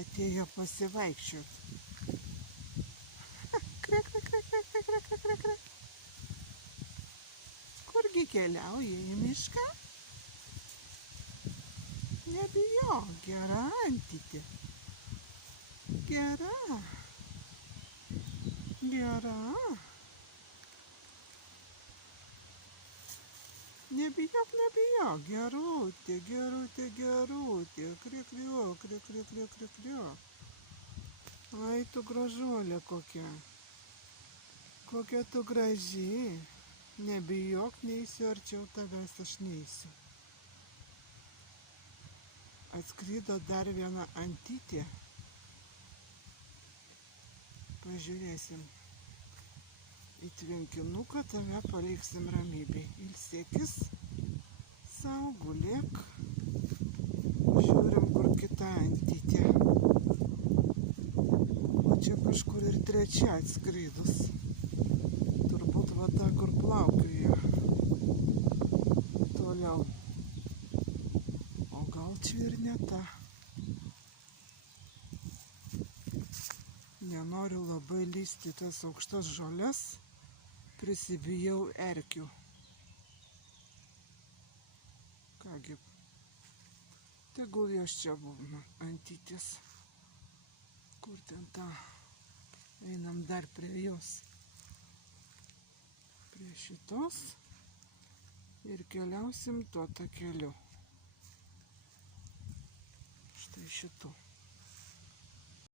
atėjo pasivaikščioti. Krek, krek, krek, krek, krek, krek, krek, krek. Kurgi keliauji į mišką? Nebijok, gera antytė. Gera. Gera. Nebijok, nebijok, gerutė, gerutė, gerutė. Krikriu, krikriu, krikriu, krikriu. Ai, tu gražuolė kokia. Kokia tu graži. Nebijok, neisiu arčiau tavęs, aš neisiu. Atskrido dar viena antytė. Pažiūrėsim. Į tvenkinuką tave paliksim ramybėj. Ilsėkis, sau gulėk. Žiūrim, kur kita antytė. O čia kažkur ir trečia atskridus. Turbūt va ta, kur plaukioja. Toliau. O gal čia ir ne ta. Nenoriu labai lysti tas aukštas žoles, prisibijau erkių. Kągi, tegul jos čia būna, antytės. Kur ten ta? Einam dar prie jos. Prie šitos. Ir keliausim tuo takeliu. Štai šitu.